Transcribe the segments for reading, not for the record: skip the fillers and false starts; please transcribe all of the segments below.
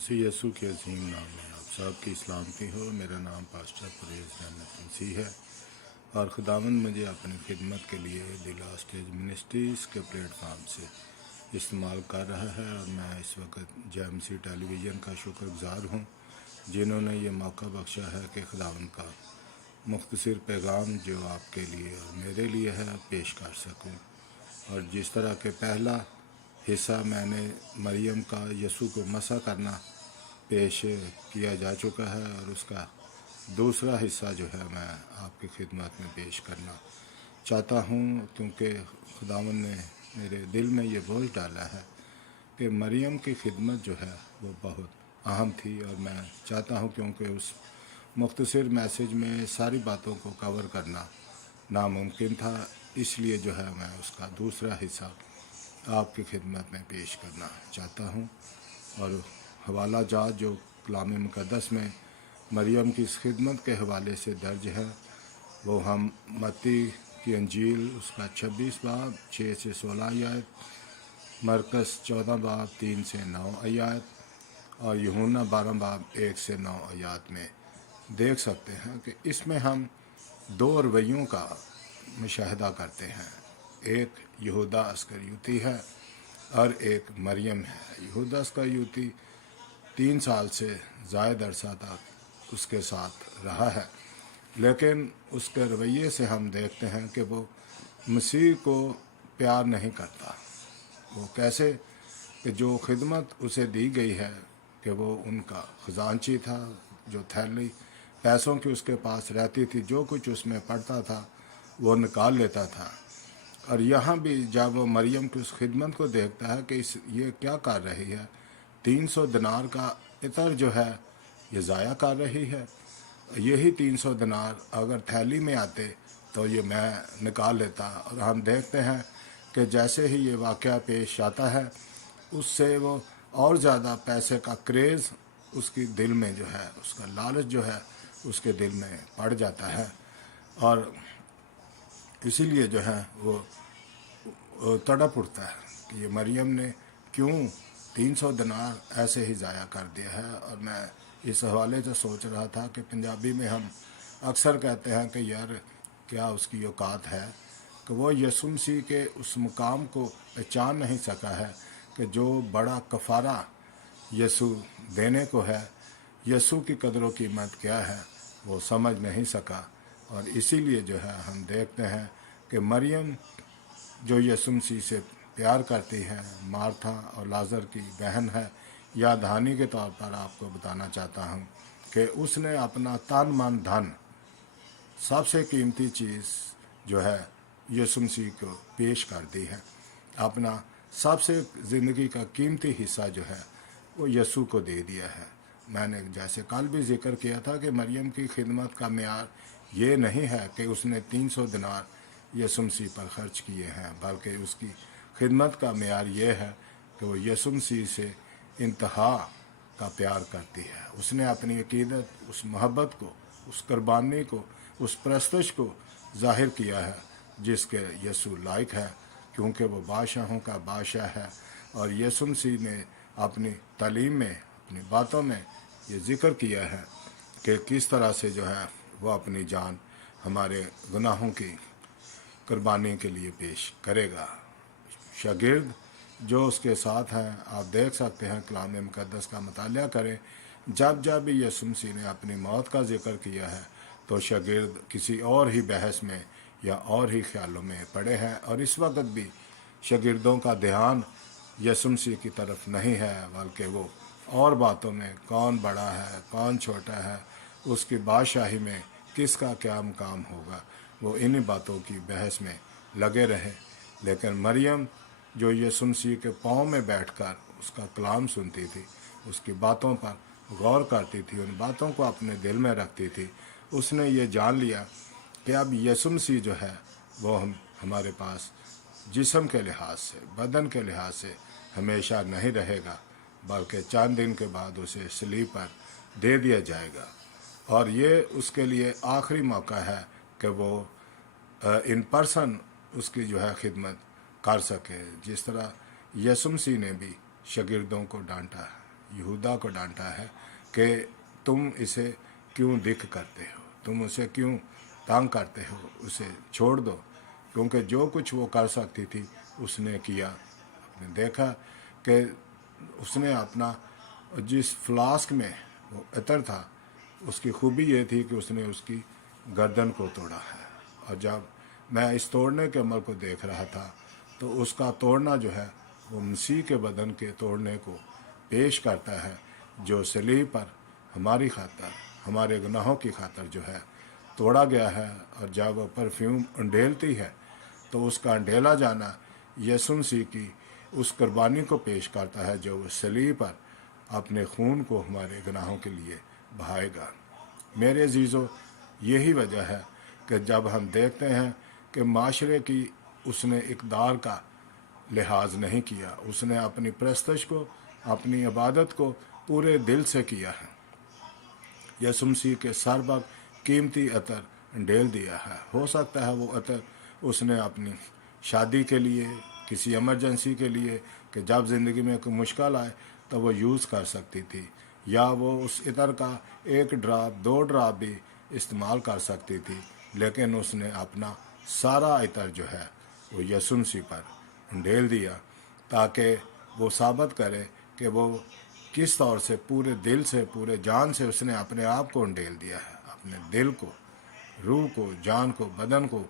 मसीह यीशु के अजीम नाम में आप सब की सलामती हो। मेरा नाम पास्टर परेज रहमत मसीह है और खुदावंद मुझे अपनी खिदमत के लिए द लास्ट स्टेज मिनिस्ट्रीज़ के प्लेटफार्म से इस्तेमाल कर रहा है और मैं इस वक्त जेएमसी टेलीविज़न का शुक्रगुजार हूँ जिन्होंने ये मौका बख्शा है कि खुदावंद का मुख्तसर पैगाम जो आपके लिए और मेरे लिए है पेश कर सकूँ। और जिस तरह के पहला हिस्सा मैंने मरियम का यसू को मसा करना पेश किया जा चुका है और उसका दूसरा हिस्सा जो है मैं आपकी खिदमत में पेश करना चाहता हूँ, क्योंकि खुदावंद ने मेरे दिल में ये बोझ डाला है कि मरियम की खिदमत जो है वो बहुत अहम थी और मैं चाहता हूँ, क्योंकि उस मुख्तसर मैसेज में सारी बातों को कवर करना नामुमकिन था, इसलिए जो है मैं उसका दूसरा हिस्सा आपकी खिदमत में पेश करना चाहता हूँ। और हवाला जात जो कलाम मुक़द्दस में मरियम की इस खिदमत के हवाले से दर्ज है वो हम मत्ती की अंजील उसका 26 बाब 6 से 16 आयत, मरकस 14 बाब 3 से 9 आयत और यूहन्ना 12 बाब 1 से 9 आयत में देख सकते हैं कि इसमें हम दो रवैयों का मुशाहिदा करते हैं। एक यहूदा अस्करियोती है और एक मरियम है। यहूदा अस्करियोती 3 साल से ज़ायद अरसा तक उसके साथ रहा है, लेकिन उसके रवैये से हम देखते हैं कि वो मसीह को प्यार नहीं करता। वो कैसे कि जो खिदमत उसे दी गई है कि वो उनका ख़जानची था, जो थैली पैसों की उसके पास रहती थी, जो कुछ उसमें पड़ता था वो निकाल लेता था। और यहाँ भी जब वो मरियम की उस खिदमत को देखता है कि ये क्या कर रही है, 300 दिनार का इतर जो है ये ज़ाया कर रही है, यही 300 दिनार अगर थैली में आते तो ये मैं निकाल लेता। और हम देखते हैं कि जैसे ही ये वाक़या पेश आता है उससे वो और ज़्यादा पैसे का क्रेज़ उसकी दिल में जो है, उसका लालच जो है उसके दिल में पड़ जाता है और इसीलिए जो है वो तड़प उठता है कि ये मरियम ने क्यों 300 दिनार ऐसे ही ज़ाया कर दिया है। और मैं इस हवाले से सोच रहा था कि पंजाबी में हम अक्सर कहते हैं कि यार क्या उसकी औकात है कि वो यीशु मसीह के उस मुकाम को पहचान नहीं सका है कि जो बड़ा कफ़ारा यीशु देने को है, यीशु की कदर व कीमत क्या है वो समझ नहीं सका। और इसीलिए जो है हम देखते हैं कि मरियम जो यीशु मसीह से प्यार करती है, मार्था और लाजर की बहन है, या दहानी के तौर पर आपको बताना चाहता हूँ कि उसने अपना तन मन धन सबसे कीमती चीज़ जो है यीशु मसीह को पेश कर दी है। अपना सबसे ज़िंदगी का कीमती हिस्सा जो है वो यीशु को दे दिया है। मैंने जैसे कल भी जिक्र किया था कि मरियम की खिदमत का मेयार ये नहीं है कि उसने 300 दिनार यीशु मसीह पर ख़र्च किए हैं, बल्कि उसकी खिदमत का मेयार ये है कि वो यीशु मसीह से इंतहा का प्यार करती है। उसने अपनी अकीदत, उस मोहब्बत को, उस कुर्बानी को, उस परस्तश को ज़ाहिर किया है जिसके यीशु लायक है, क्योंकि वो बादशाहों का बादशाह है। और यीशु मसीह ने अपनी तालीम में, अपनी बातों में ये ज़िक्र किया है कि किस तरह से जो है वो अपनी जान हमारे गुनाहों की कुर्बानी के लिए पेश करेगा। शागिर्द जो उसके साथ हैं, आप देख सकते हैं कलाम मुक़द्दस का मुताला करें, जब जब भी यीशु मसीह ने अपनी मौत का जिक्र किया है तो शागिर्द किसी और ही बहस में या और ही ख्यालों में पड़े हैं। और इस वक्त भी शागिर्दों का ध्यान यीशु मसीह की तरफ नहीं है, बल्कि वो और बातों में, कौन बड़ा है कौन छोटा है, उसकी बादशाही में किसका क्या मुकाम होगा, वो इन्हीं बातों की बहस में लगे रहे। लेकिन मरियम जो यीशु मसीह के पाँव में बैठकर उसका कलाम सुनती थी, उसकी बातों पर गौर करती थी, उन बातों को अपने दिल में रखती थी, उसने ये जान लिया कि अब यीशु मसीह जो है वो हमारे पास जिस्म के लिहाज से, बदन के लिहाज से हमेशा नहीं रहेगा, बल्कि चंद दिन के बाद उसे सलीब पर दे दिया जाएगा। और ये उसके लिए आखिरी मौका है कि वो इन पर्सन उसकी जो है खिदमत कर सके, जिस तरह यीशु मसीह ने भी शागिर्दों को डांटा है। यहूदा को डांटा है कि तुम इसे क्यों दिख करते हो, तुम उसे क्यों तंग करते हो, उसे छोड़ दो, क्योंकि जो कुछ वो कर सकती थी उसने किया। आपने देखा कि उसने अपना जिस फ्लास्क में वो इतर था, उसकी खूबी ये थी कि उसने उसकी गर्दन को तोड़ा है। और जब मैं इस तोड़ने के अमल को देख रहा था तो उसका तोड़ना जो है वो मसीह के बदन के तोड़ने को पेश करता है, जो सलीब पर हमारी खातर, हमारे गुनाहों की खातर जो है तोड़ा गया है। और जब वह परफ्यूम अंडेलती है तो उसका अंडेला जाना यीशु मसीह की उस कुर्बानी को पेश करता है जो वो सलीब पर अपने खून को हमारे गुनाहों के लिए बहाएगा। मेरे अजीज़ों, यही वजह है कि जब हम देखते हैं कि माशरे की उसने इक़दार का लिहाज नहीं किया, उसने अपनी परस्तश को, अपनी इबादत को पूरे दिल से किया है। यीशु मसीह के सर पर कीमती अतर अंडेल दिया है। हो सकता है वो अतर उसने अपनी शादी के लिए, किसी इमरजेंसी के लिए, कि जब ज़िंदगी में कोई मुश्किल आए तो वो यूज़ कर सकती थी, या वो उस इतर का 1 ड्रॉप 2 ड्रॉप भी इस्तेमाल कर सकती थी, लेकिन उसने अपना सारा इतर जो है वो यीशु मसीह पर अंडेल दिया, ताकि वो साबित करे कि वो किस तौर से पूरे दिल से, पूरे जान से उसने अपने आप को अंडेल दिया है, अपने दिल को, रूह को, जान को, बदन को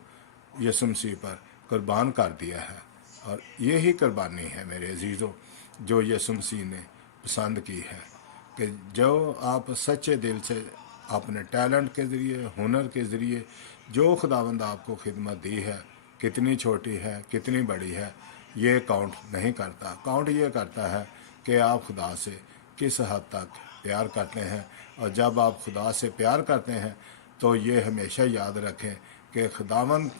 यीशु मसीह पर कुर्बान कर दिया है। और यही कुर्बानी है मेरे अजीज़ों जो यीशु मसीह ने पसंद की है, कि जो आप सच्चे दिल से अपने टैलेंट के ज़रिए, हुनर के ज़रिए जो खुदावंद आपको खिदमत दी है, कितनी छोटी है, कितनी बड़ी है, ये काउंट नहीं करता। काउंट ये करता है कि आप खुदा से किस हद तक प्यार करते हैं। और जब आप खुदा से प्यार करते हैं तो ये हमेशा याद रखें कि खुदावंद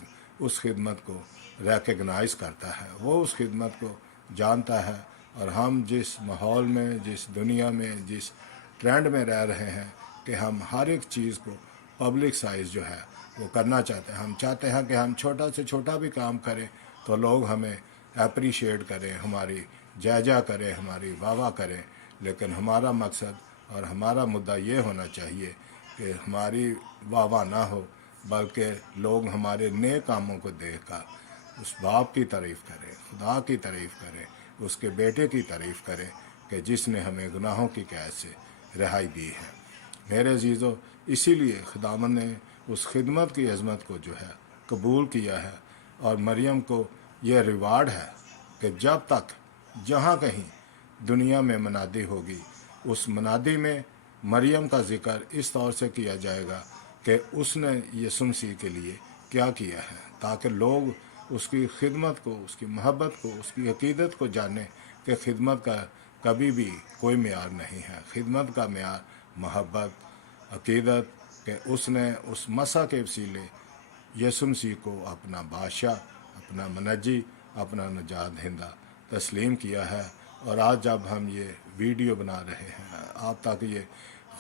उस खिदमत को रिकग्नाइज़ करता है, वो उस खिदमत को जानता है। और हम जिस माहौल में, जिस दुनिया में, जिस ट्रेंड में रह रहे हैं कि हम हर एक चीज़ को पब्लिक साइज जो है वो करना चाहते हैं। हम चाहते हैं कि हम छोटा से छोटा भी काम करें तो लोग हमें अप्रिशिएट करें, हमारी जायजा करें, हमारी वाह करें। लेकिन हमारा मकसद और हमारा मुद्दा ये होना चाहिए कि हमारी वाह ना हो, बल्कि लोग हमारे नेक कामों को देखकर उस बाप की तारीफ़ करें, खुदा की तारीफ़ करें, उसके बेटे की तारीफ़ करें कि जिसने हमें गुनाहों की कैद से रिहाई दी है। मेरे अजीज़ों, इसीलिए खुदावंद ने उस खिदमत की अज़मत को जो है कबूल किया है। और मरियम को यह रिवार्ड है कि जब तक जहाँ कहीं दुनिया में मनादी होगी, उस मनादी में मरियम का ज़िक्र इस तौर से किया जाएगा कि उसने यीशु मसीह के लिए क्या किया है, ताकि लोग उसकी खिदमत को, उसकी मोहब्बत को, उसकी अकीदत को जाने कि खिदमत का कभी भी कोई मेयार नहीं है। खिदमत का मेयार मोहब्बत, अकीदत, कि उसने उस मसा के वसीले यीशु मसीह को अपना बादशाह, अपना मनजी, अपना नजात दहिंदा तस्लीम किया है। और आज जब हम ये वीडियो बना रहे हैं, आप तक ये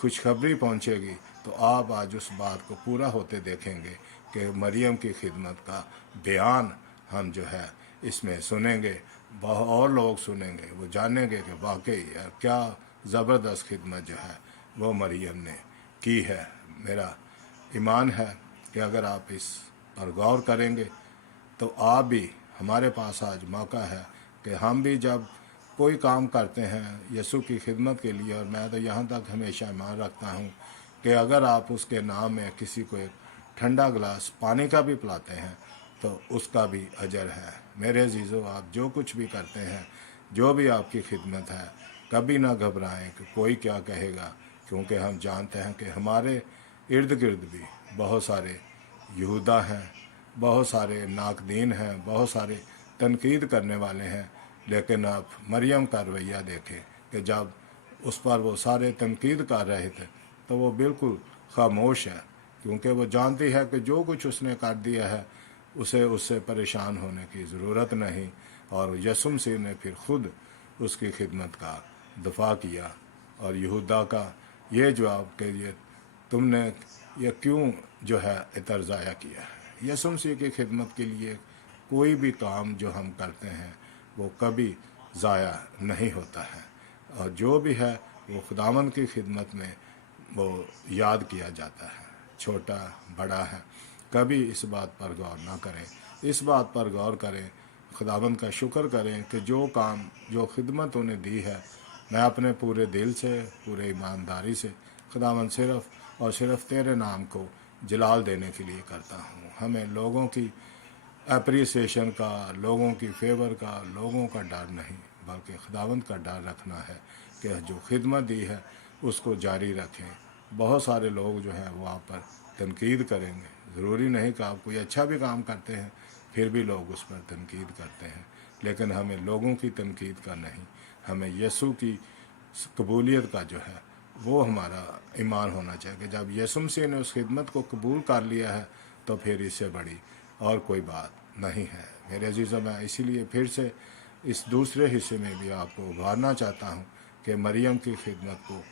खुशखबरी पहुंचेगी, तो आप आज उस बात को पूरा होते देखेंगे कि मरियम की खिदमत का बयान हम जो है इसमें सुनेंगे, बहुत और लोग सुनेंगे, वो जानेंगे कि वाकई क्या ज़बरदस्त खिदमत जो है वो मरियम ने की है। मेरा ईमान है कि अगर आप इस पर गौर करेंगे तो आप भी, हमारे पास आज मौका है कि हम भी जब कोई काम करते हैं यीशु की खिदमत के लिए, और मैं तो यहाँ तक हमेशा ईमान रखता हूँ कि अगर आप उसके नाम में किसी को एक ठंडा गिलास पानी का भी पिलाते हैं तो उसका भी अजर है। मेरे अजीज़ों, आप जो कुछ भी करते हैं, जो भी आपकी खिदमत है, कभी ना घबराएं कि कोई क्या कहेगा, क्योंकि हम जानते हैं कि हमारे इर्द गिर्द भी बहुत सारे यहूदा हैं, बहुत सारे नाकदीन हैं, बहुत सारे तनकीद करने वाले हैं। लेकिन आप मरियम का रवैया देखें कि जब उस पर वो सारे तनकीद कर रहे थे तो वो बिल्कुल खामोश है, क्योंकि वो जानती है कि जो कुछ उसने कर दिया है उसे उससे परेशान होने की ज़रूरत नहीं। और यीशु मसीह ने फिर खुद उसकी खिदमत का दफा किया। और यहूदा का ये जवाब कि ये तुमने ये क्यों जो है इतर ज़ाया किया है। यीशु मसीह की खिदमत के लिए कोई भी काम जो हम करते हैं वो कभी ज़ाया नहीं होता है, और जो भी है वो खुदावंद की खिदमत में वो याद किया जाता है। छोटा बड़ा है, कभी इस बात पर गौर ना करें। इस बात पर गौर करें, खुदावंद का शुक्र करें कि जो काम जो खिदमत उन्हें दी है, मैं अपने पूरे दिल से पूरे ईमानदारी से खुदावंद सिर्फ़ और सिर्फ तेरे नाम को जलाल देने के लिए करता हूँ। हमें लोगों की अप्रिसिएशन का, लोगों की फेवर का, लोगों का डर नहीं, बल्कि खुदावंद का डर रखना है कि जो खिदमत दी है उसको जारी रखें। बहुत सारे लोग जो हैं वो आप पर तनकीद करेंगे। ज़रूरी नहीं कि आप कोई अच्छा भी काम करते हैं फिर भी लोग उस पर तनकीद करते हैं, लेकिन हमें लोगों की तनकीद का नहीं, हमें यीशु की कबूलियत का जो है वो हमारा ईमान होना चाहिए कि जब यीशु मसीह ने उस खिदमत को कबूल कर लिया है तो फिर इससे बड़ी और कोई बात नहीं है। मेरे अजीज़ों, मैं इसीलिए फिर से इस दूसरे हिस्से में भी आपको उभारना चाहता हूँ कि मरियम की खिदमत को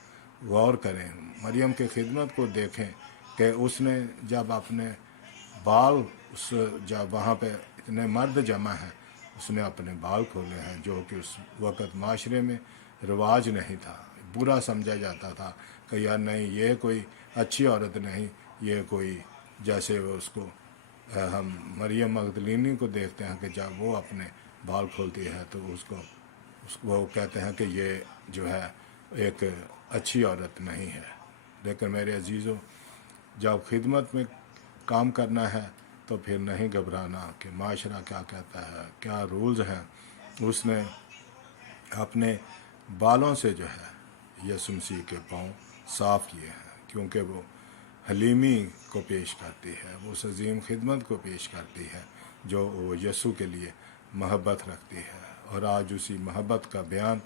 गौर करें, मरियम की खिदमत को देखें कि उसने जब अपने बाल जब वहाँ पे इतने मर्द जमा हैं, उसने अपने बाल खोले हैं, जो कि उस वक़्त माशरे में रिवाज नहीं था। बुरा समझा जाता था कि यार नहीं, ये कोई अच्छी औरत नहीं, ये कोई जैसे वो उसको हम मरियम मगदलीनी को देखते हैं कि जब वो अपने बाल खोलती है तो उसको कहते हैं कि ये जो है एक अच्छी औरत नहीं है। लेकिन मेरे अजीज़ों, जब खिदमत में काम करना है तो फिर नहीं घबराना कि माशरा क्या कहता है, क्या रूल्स हैं। उसने अपने बालों से जो है यीशु मसीह के पाँव साफ़ किए हैं, क्योंकि वो हलीमी को पेश करती है, वो उस अजीम खिदमत को पेश करती है जो वो यीशु के लिए महब्बत रखती है। और आज उसी महब्बत का बयान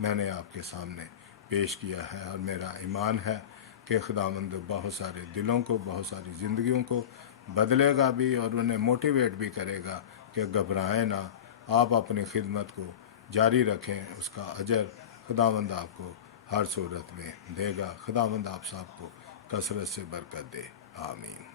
मैंने आपके सामने पेश किया है, और मेरा ईमान है कि खुदावंद बहुत सारे दिलों को, बहुत सारी ज़िंदगियों को बदलेगा भी और उन्हें मोटिवेट भी करेगा कि घबराएं ना, आप अपनी खिदमत को जारी रखें, उसका अजर खुदावंद आपको हर सूरत में देगा। खुदावंद आप सबको कसरत से बरकत दे। आमीन।